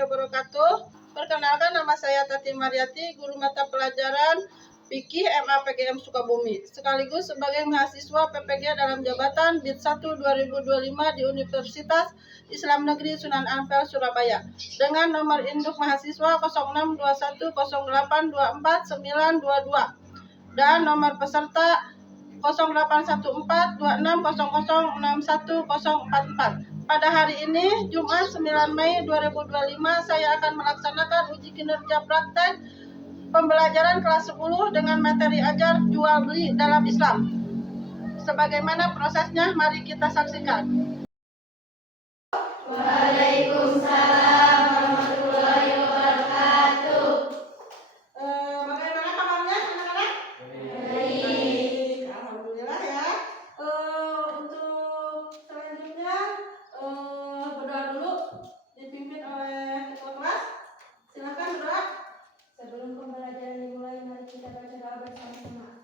warahmatullahi wabarakatuh. Perkenalkan, nama saya Tati Mariati, guru mata pelajaran Fikih MA PGM Sukabumi, sekaligus sebagai mahasiswa PPG dalam jabatan BID 1 2025 di Universitas Islam Negeri Sunan Ampel, Surabaya, dengan nomor induk mahasiswa 0621082492 dan nomor peserta 081426006144. Pada hari ini, Jumat 9 Mei 2025, saya akan melaksanakan uji kinerja praktek pembelajaran kelas 10 dengan materi ajar jual beli dalam Islam. Sebagaimana prosesnya, mari kita saksikan. Waalaikumsalam warahmatullahi wabarakatuh. Bagaimana kabarnya, anak-anak? Baik. Alhamdulillah ya. Untuk selanjutnya berdoa dulu, dipimpin oleh ketua kelas. Silakan berdoa. Sebelum pembelajaran dimulai, mari kita baca doa bersama-sama.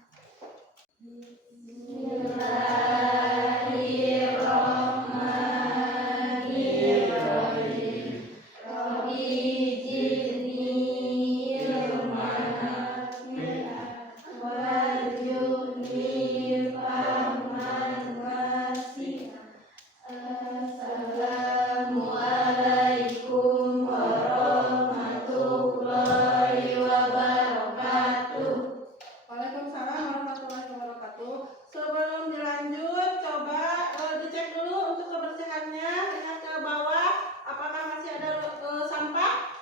Bismillahirrahmanirrahim. Rabbi zidni ilman warzuqni fahman wasi'a. Assalamualaikum warahmatullahi wabarakatuh. Waalaikumsalam warahmatullahi wabarakatuh. Sebelum dilanjut, coba dicek dulu untuk kebersihannya. Lihat ke bawah, apakah masih ada sampah?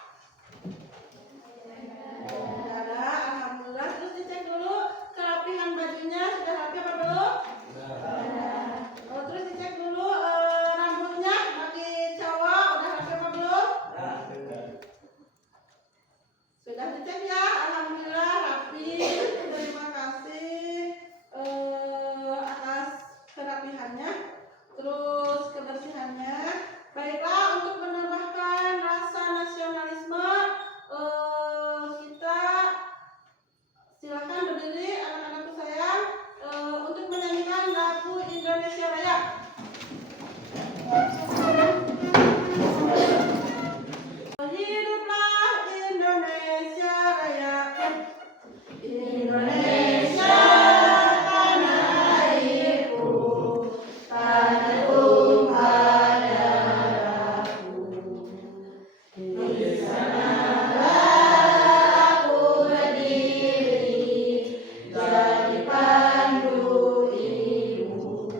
Tidak ada, alhamdulillah. Terus dicek dulu kerapihan bajunya, sudah rapi apa belum? Terus dicek dulu rambutnya, bagi cowok udah rapi apa belum? Sudah dicek ya, alhamdulillah rapi. Terima kasih atas kerapihannya, terus kebersihannya. Baiklah, untuk menambahkan rasa nasionalisme, kita silakan berdiri, anak-anakku sayang, untuk menyanyikan lagu Indonesia Raya. Hiduplah Indonesia Raya. Indonesia tanah airku, tanah tumpah darahku. Di sanalah aku berdiri, jadi pandu ibuku.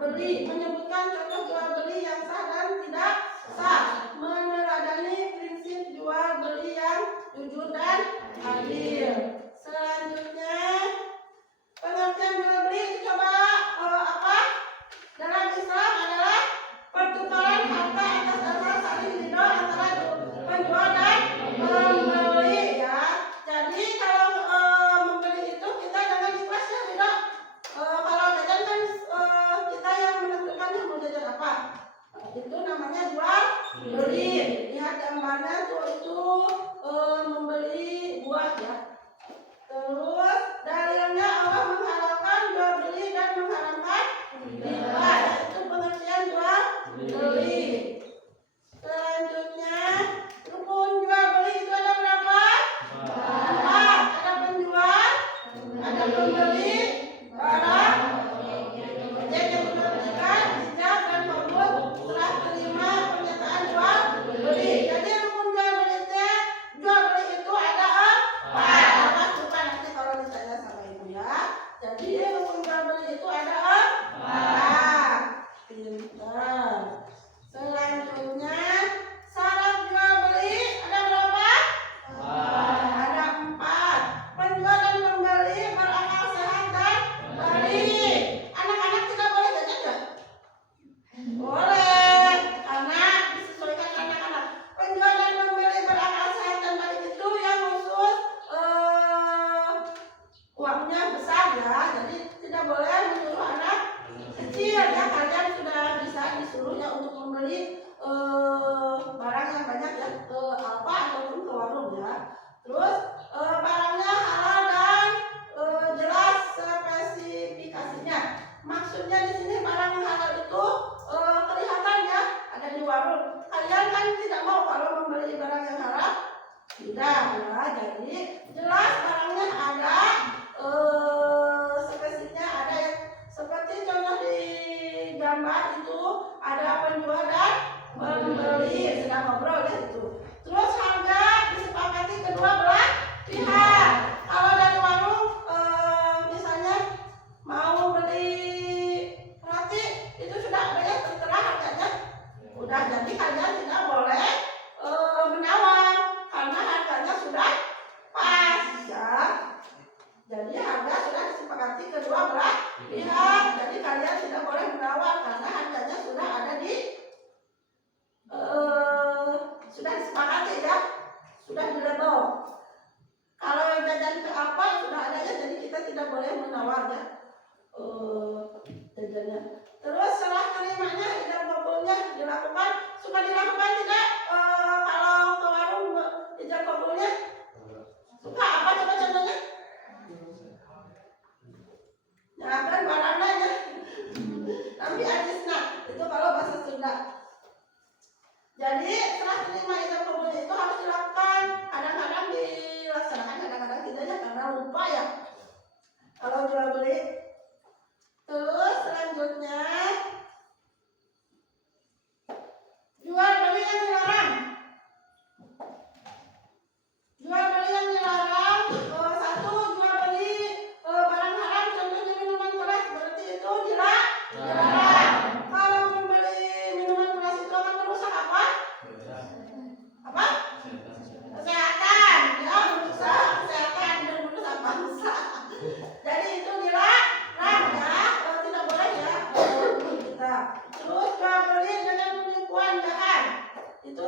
beli, menyebutkan contoh jual beli yang sah dan tidak sah, meneladani prinsip jual beli yang jujur dan adil. Selanjutnya pengertian jual beli itu coba apa? Dalam Islam adalah pertukaran harta atas dasar saling ridho antara penjual dan pembeli ya. Jadi kalau membeli itu kita dengan ikhlas ya ridho. Kalau jajan kan kita yang menentukan mau jajan apa. Itu namanya jual beli. Lihat gambarnya tuh itu membeli buah ya. Terus dalilnya Allah menghalalkan jual beli dan mengharamkan riba. Itu pengertian jual beli. Selanjutnya rukun jual beli itu ada berapa? 4. Ada penjual, ada pembeli, barang, objek yang diperhatikan, ijab dan kabul, serah terima pernyataan jual beli. Jadi rukun jual beli itu ada 4. Coba nanti kalau ditanya sama ibu ya. Jadi rukun jual beli itu ada 4. Pintar. Selanjutnya syarat jual beli ada berapa? Ada 4. Penjual dan pembeli berakal sehat dan baik. Anak-anak tidak boleh jajan nggak? Boleh. Anak disesuaikan anak-anak. Penjual dan pembeli berakal sehat dan baik itu yang khusus uangnya besar ya. Jadi tidak boleh menyuruh anak kecil ya. Kalian sudah bisa disuruh ya untuk membeli barang yang banyak ya ke Alfa ataupun ke warung ya. Terus barangnya halal dan jelas spesifikasinya. Maksudnya di sini barang yang halal itu kelihatan ya ada di warung. Kalian kan tidak mau kalau membeli barang yang haram? Tidak ya. Jadi jelas barangnya ada, spesifiknya ada ya. Seperti contoh di gambar itu ada penjual dan pembeli sedang ngobrol ya itu. Terus harga disepakati kedua belah pihak. Kalau dari warung misalnya mau beli roti itu sudah ada ya tertera harganya. Udah, jadi kalian tidak boleh menawar karena harganya sudah pas ya. Jadi harga sudah disepakati kedua belah pihak. Jadi kalian tidak boleh menawar karena harganya sudah ada di sudah disepakati ya, sudah di label. Kalau jajan ke apa sudah ada ya, jadi kita tidak boleh menawar ya jajannya. Terus setelah terimanya ijab kabulnya dilakukan, suka dilakukan tidak? Kalau ke warung ijab kabulnya suka apa coba contohnya? Nyalakan barangnya ya. Tapi ajisna itu kalau bahasa Sunda. Jadi setelah terima ijab kabulnya itu harus dilakukan. Kadang-kadang dilaksanakan, kadang-kadang tidak ya karena lupa ya. Kalau jual beli. Terus selanjutnya jual beli yang dilarang. Jual beli yang dilarang, satu jual beli barang haram, contohnya minuman keras, berarti itu dilarang. Kalau membeli minuman keras itu akan merusak apa? Apa? Kesehatan, ya merusak kesehatan dan merusak bangsa. Jadi itu dilarang ya, tidak boleh ya kita. Terus jual beli dengan penipuan jahat, itu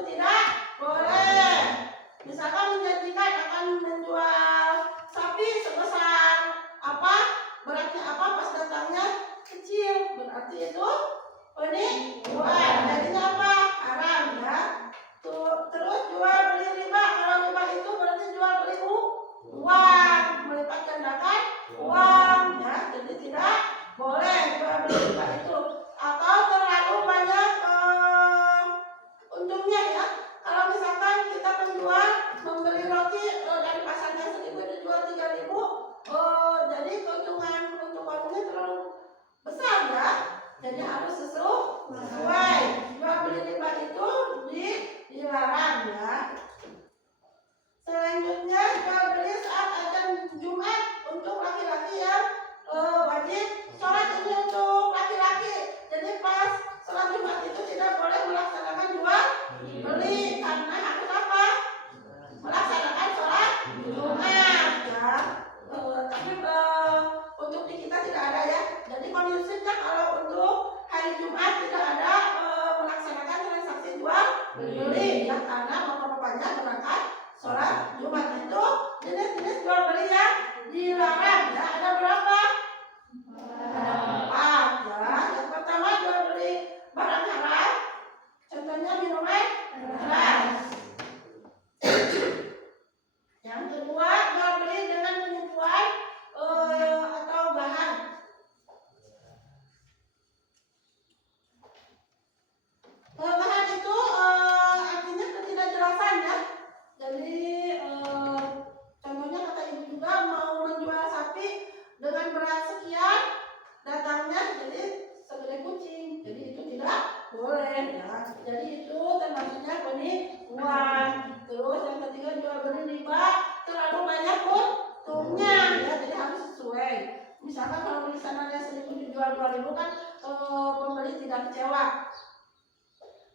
Misalkan kalau tulisannya 1.000 dijual 2.000 kan pembeli tidak kecewa.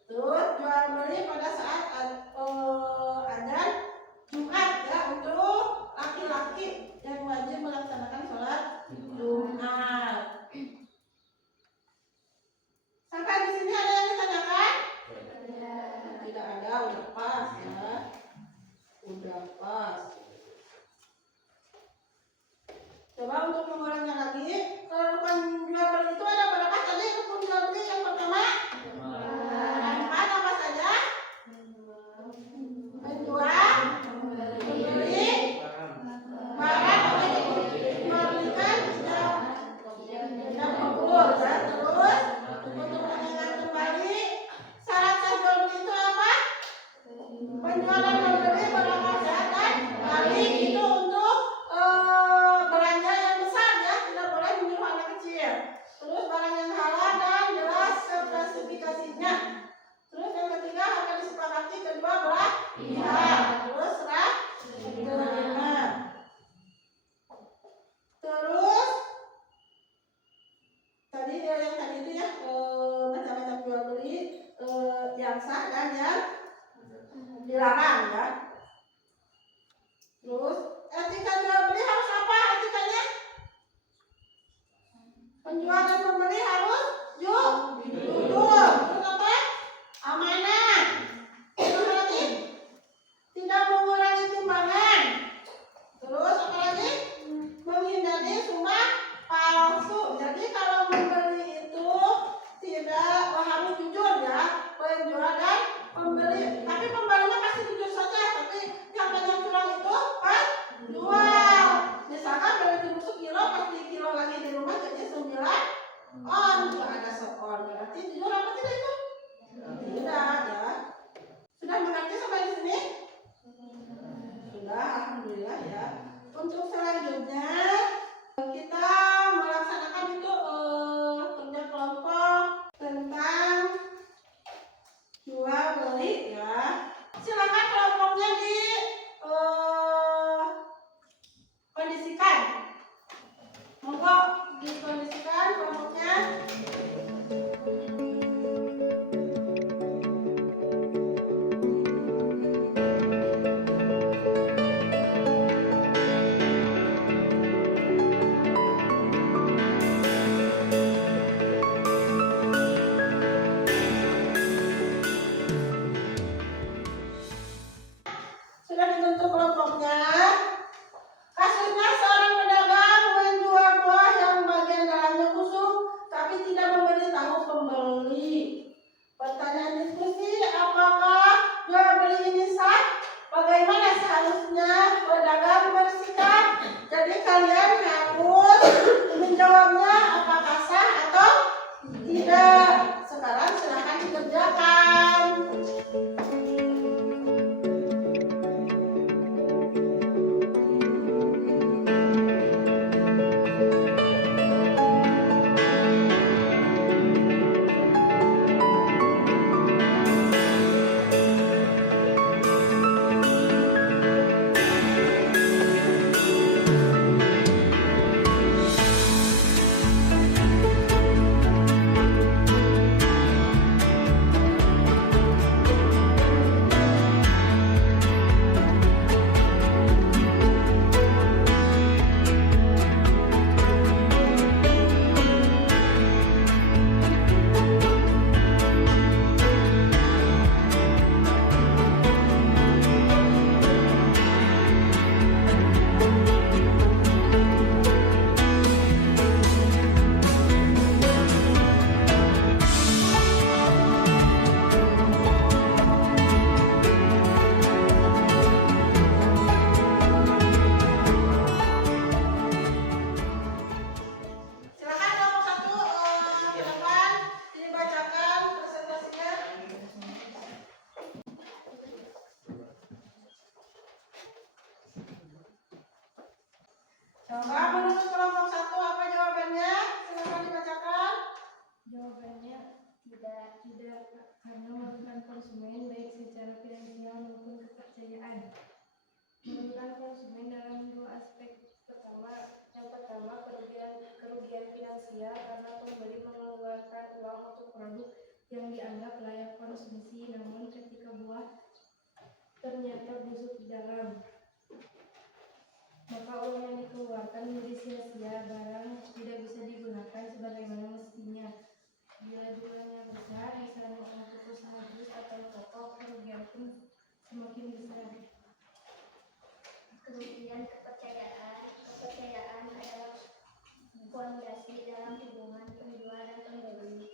Terus jual beli pada saat adzan Jumat ya, untuk laki-laki yang wajib melaksanakan sholat Jumat. Sampai di sini ada yang ditanyakan? Tidak ada, udah pas ya. Udah pas. Coba untuk mengurangnya lagi. Kalau rukun jual beli itu ada berapa tadi rukun jual beli yang pertama? Ada 4 apa saja? Menjual, membeli, barang apa yang dibelikan tidak kabur ya. Terus untuk mengingat kembali syarat jual beli itu apa? Penjualan membeli barang sehat dan balik itu untuk belanja yang besar ya, tidak boleh menyuruh anak kecil. Terus barang yang halal dan jelas spesifikasinya. Terus yang ketiga akan disepakati kedua belah pihak. Terus serah terima. Terus tadi yang tadi itu ya macam-macam jual beli yang sah dan yang dilarang ya. Terus etika jual beli harus apa etikanya? Penjual dan pembeli harus jujur. Terus apa? Amanah. Terus lagi tidak mengurangi timbangan. Terus apa lagi? Menghindari sumpah palsu. Jadi kalau membeli itu tidak harus jujur ya, penjual dan pembeli. Tapi pembelinya pasti jujur saja. Tapi yang banyak curang itu penjual. Misalkan beli jeruk sekilo, pasti kilo lagi di rumah jadi 9 on. Nggak ada sekon. Berarti jujur apa tidak itu? Tidak ya. Sudah mengerti sampai di sini? Sudah, alhamdulillah ya. Untuk selanjutnya kita melaksanakan itu kerja kelompok tentang jual beli ya. Silakan kelompoknya di kondisikan. Monggo dikondisikan kelompoknya. Sudah dibentuk kelompoknya. Kasusnya seorang pedagang menjual buah yang bagian dalamnya busuk tapi tidak memberitahu pembeli. Pertanyaan diskusi, apakah jual beli ini sah? Bagaimana seharusnya pedagang bersikap? Jadi kalian harus menjawabnya apakah sah atau tidak. Sekarang silahkan dikerjakan. Coba menurut kelompok 1 apa jawabannya? Silakan dibacakan. Jawabannya tidak karena merugikan konsumen baik secara finansial maupun kepercayaan. Merugikan konsumen dalam dua aspek. Yang pertama kerugian kerugian finansial karena pembeli mengeluarkan uang untuk produk yang dianggap layak konsumsi, namun ketika buah ternyata busuk di dalam, maka uang yang dikeluarkan menjadi sia-sia, barang tidak bisa digunakan sebagaimana mestinya. Bila jumlahnya besar, misalnya untuk usaha jus atau toko, kerugian pun semakin besar. Kemudian kepercayaan adalah fondasi dalam hubungan penjual dan pembeli.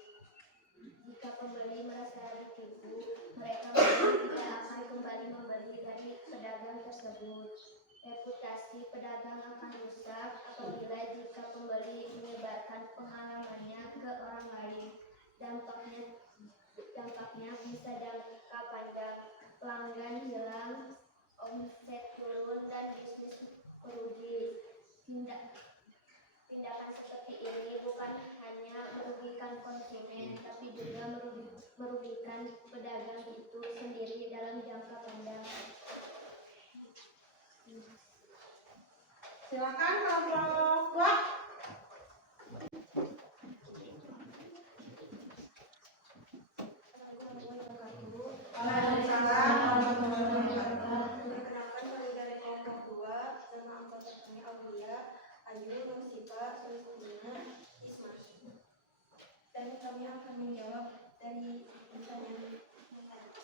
Jika pembeli merasa ditipu, mereka mungkin tidak akan kembali membeli dari pedagang tersebut. Reputasi pedagang akan rusak apabila jika pembeli menyebarkan pengalamannya ke orang lain. Dampaknya bisa jangka panjang, pelanggan hilang, omset turun, dan bisnis merugi. Tindakan seperti ini bukan hanya merugikan konsumen, tapi juga merugikan pedagang itu sendiri dalam jangka panjang. Silakan kelompok 2. Waalaikumsalam warahmatullahi wabarakatuh. Perkenalkan kami dari kelompok 2, nama anggota kami Aulia, Ayu, Nursifa, Sulistina, Isma. Dan kami akan menjawab dari pertanyaan yang tadi.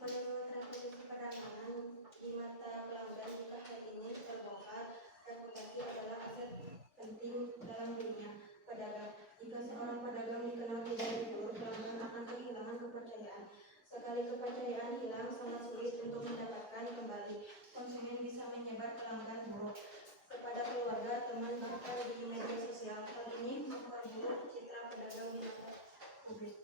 Menurut reputasi perdagangan di mata pelanggan, jika hal ini terbongkar, reputasi adalah aset penting dalam dunia pedagang. Jika seorang pedagang dikenal tidak jujur, pelanggan akan kehilangan kepercayaan. Sekali kepercayaan hilang, sangat sulit untuk mendapatkan kembali. Konsumen bisa menyebar pelanggan buruk kepada keluarga, teman, bahkan di media sosial. Hal ini memperburuk citra pedagang di mata publik.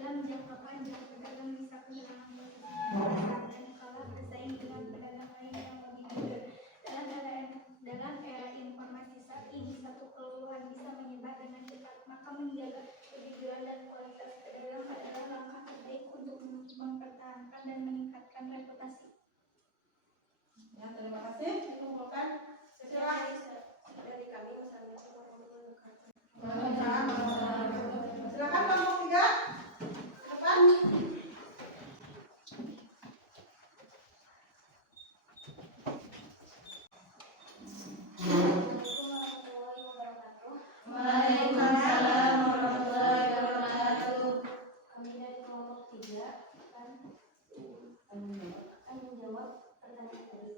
Dalam jangka panjang, pedagang bisa kehilangan posisi dan kalah bersaing dengan pedagang lain yang lebih jujur. Dalam era informasi saat ini, satu keluhan bisa menyebar dengan cepat, maka menjaga kejujuran dan kualitas pedagang adalah langkah terbaik untuk mempertahankan dan meningkatkan reputasi. Ya, terima kasih. Dikumpulkan. Silakan. Dari kami, wassalamualaikum warahmatullahi wabarakatuh. Waalaikumsalam warahmatullahi wabarakatuh. Silakan kelompok 3. Depan. Waalaikumsalam warahmatullahi wabarakatuh. Kami dari kelompok 3 akan menjawab pertanyaan tadi.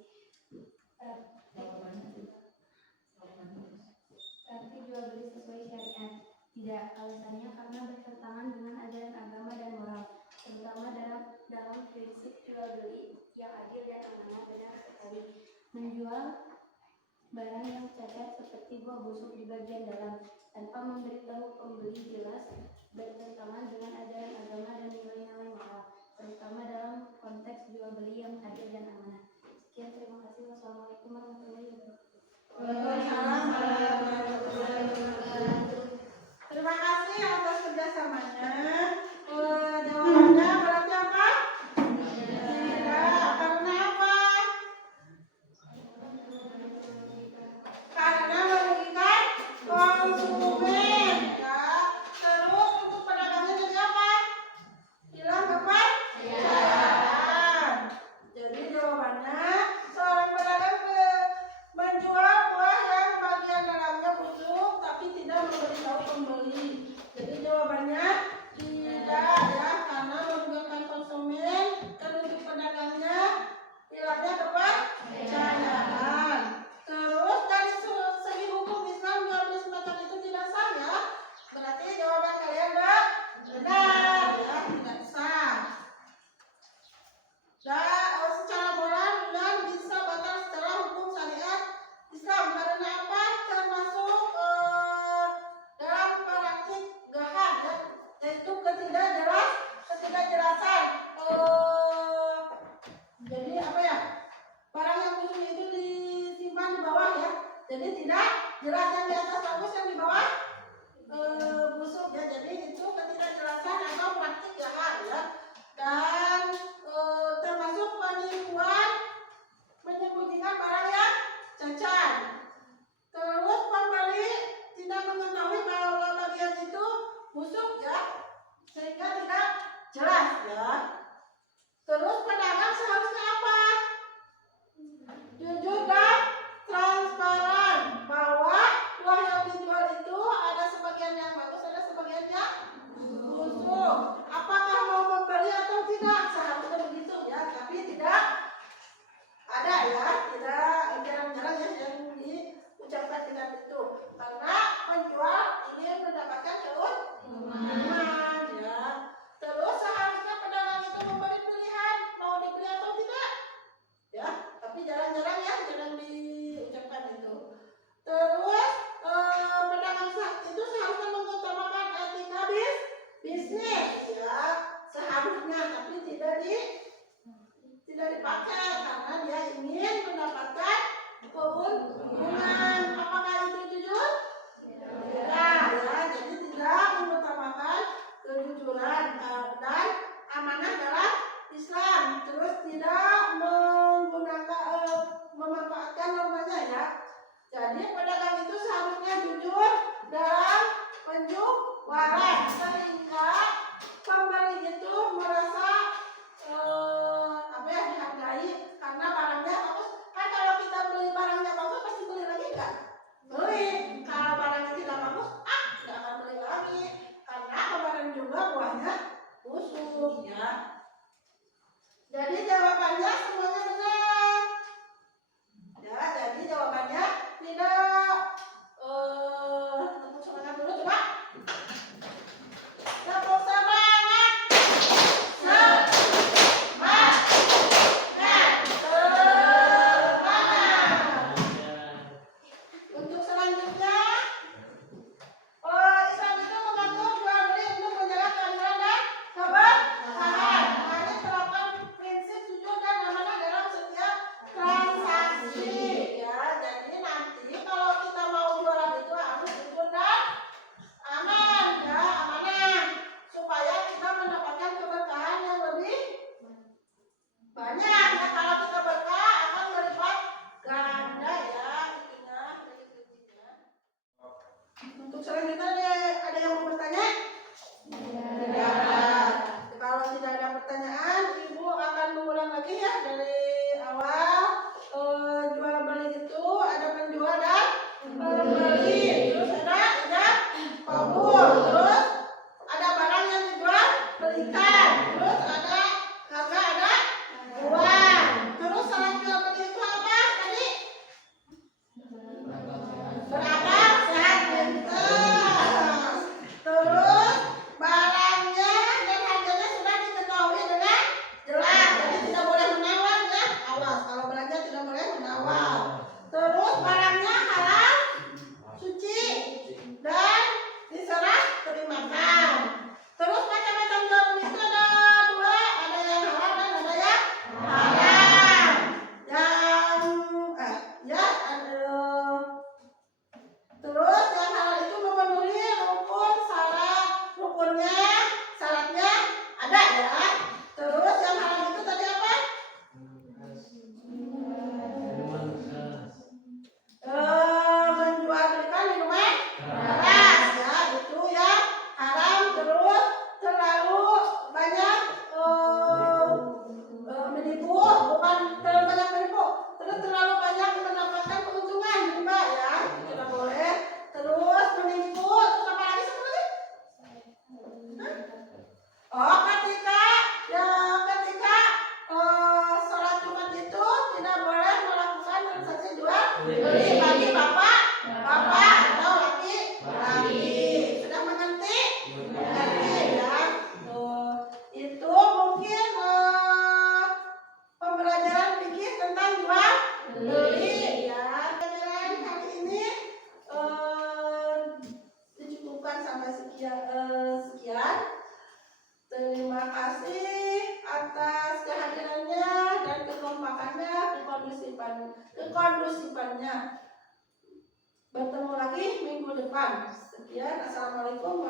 Praktik jual beli sesuai syariat. Tidak, alasannya karena bertentangan dengan ajaran agama dan moral, terutama dalam prinsip jual beli yang adil dan amanah. Benar sekali, menjual barang yang cacat seperti buah busuk di bagian dalam tanpa memberitahu pembeli jelas bertentangan dengan ajaran agama dan nilai-nilai moral, terutama dalam konteks jual beli yang adil dan amanah. Sekian, terima kasih. Wassalamualaikum warahmatullahi wabarakatuh. Waalaikumsalam warahmatullahi wabarakatuh. Terima kasih atas kerjasamanya. Jawabannya berarti apa? Tidak. Karena apa? Karena merugikan konsumen. Ya. Terus untuk pedagangnya jadi Jelas ya. Terus pedagang seharusnya apa? Jujur dan transparan, bahwa buah yang dijual itu ada sebagian yang bagus, ada sebagian yang busuk. Apakah mau membeli atau tidak? Seharusnya begitu ya, tapi tidak ada ya, tidak, jarang-jarang ya yang diucapkan tidak itu. Karena penjual ingin mendapatkan keuntungan ya. Terus seharusnya pedagang itu memberi pilihan mau dibeli atau tidak ya, tapi jarang-jarang ya, jarang diucapkan itu. Terus pedagang itu seharusnya mengutamakan etika bisnis ya, seharusnya, tapi tidak dipakai karena dia ingin mendapatkan keuntungan. Apakah itu jujur? Tidak ya, jadi tidak mengutamakan kejujuran dan amanah dalam Islam. Terus tidak memanfaatkan normanya ya. Jadi pedagang itu seharusnya jujur dalam penjualan sehingga pembeli itu merasa dihargai karena barangnya bagus. Kan kalau kita beli barangnya bagus pasti beli lagi kan? Beli. Kalau barangnya tidak bagus, tidak akan beli lagi karena kemarin juga buahnya busuk ya. Jadi jawabannya semuanya benar. Ya, jadi jawabannya tidak. Tepuk semangat dulu coba. Tepuk semangat. Semangat. Untuk selanjutnya, Islam itu mengatur jual beli untuk menjaga keadilan dan keberkahan. Mari terapkan prinsip jujur dan amanah dalam setiap transaksi. Ya, jadi nanti kalau kita mau jualan itu harus jujur dan aman, ya, amanah, supaya kita mendapatkan keberkahan yang lebih banyak. Ya, kalau kita berkah akan berlipat ganda ya, itunya dari prinsipnya. Untuk selanjutnya ada yang mau bertanya? Tidak. Kalau tidak ada pertanyaan, Ibu akan mengulang lagi ya dari awal. Jual beli itu ada penjual dan pembeli. Terus ada ijab kabul. Terus ada barang yang dijual belikan. Terus ada harga, ada uang. Terus syarat jual beli itu apa tadi? Berakal sehat pintar. Terus barangnya dan harganya sudah diketahui dengan jelas, jadi tidak boleh menawar ya. Awas kalau belanja tidak boleh menawar. Terus barangnya halal, suci dan diserah terimakan. Terus macam-macam jual beli itu ada dua, ada yang halal dan ada yang haram. Terus yang halal itu memenuhi syaratnya ada ya. Terus yang haram itu tadi apa? Menjual belikan minuman keras ya, itu ya haram. Terus terlalu banyak menipu, bukan terlalu banyak menipu, terus terlalu banyak mendapatkan keuntungan riba ya, itu tidak boleh. Terus menipu, terus apa lagi satu lagi? Ketika sholat Jumat itu tidak boleh melakukan transaksi jual beli bagi bapak atau laki. Sudah mengerti? Mengerti ya. Itu mungkin pembelajaran fikih tentang jual beli ya. Pembelajaran hari ini dicukupkan sampai sekian. Terima kasih atas kehadirannya dan kekompakannya, kekondusifannya. Bertemu lagi minggu depan. Sekian, assalamualaikum